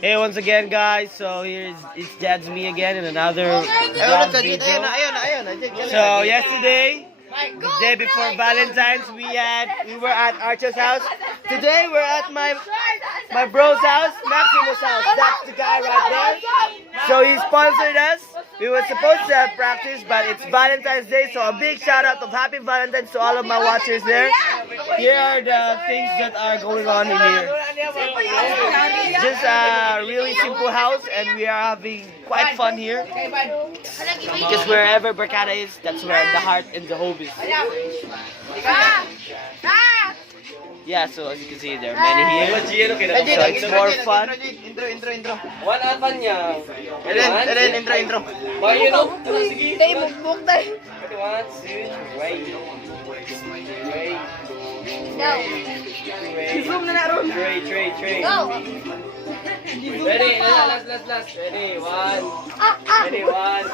Hey, once again, guys. So it's Dad's me again in another vlog video. So yesterday, the day before Valentine's, we were at Archer's house. Today we're at my bro's house, Maximus house. That's the guy right there. So he sponsored us. We were supposed to have practice, but it's Valentine's Day, so a big shout out of Happy Valentine's to all of my watchers there. Here are the things that are going on in here. Just a really simple house, and we are having quite fun here. Because wherever Barkada is, that's where the heart and the hope is. Yeah, so as you can see, there are many here. So it's more fun. Intro. One apa niya? Intro. Bayo no? Sige. Tayo magbuk tayo. 1, 2, wait. Zoom na na ron. Tray. Go. Ready, last. Ready, 1. Ready, 1.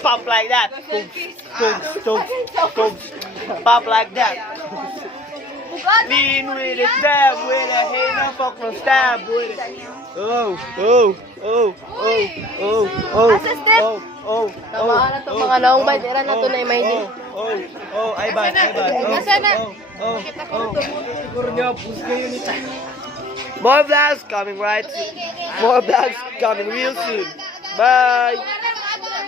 Pop like that. Pop like that. Lean with it, stab with it, hey no fuck no stab with it. Oh. Tama na to mga laong bandera na to na may di. Ay ba. Nasaan na? More vlogs coming real soon. Bye.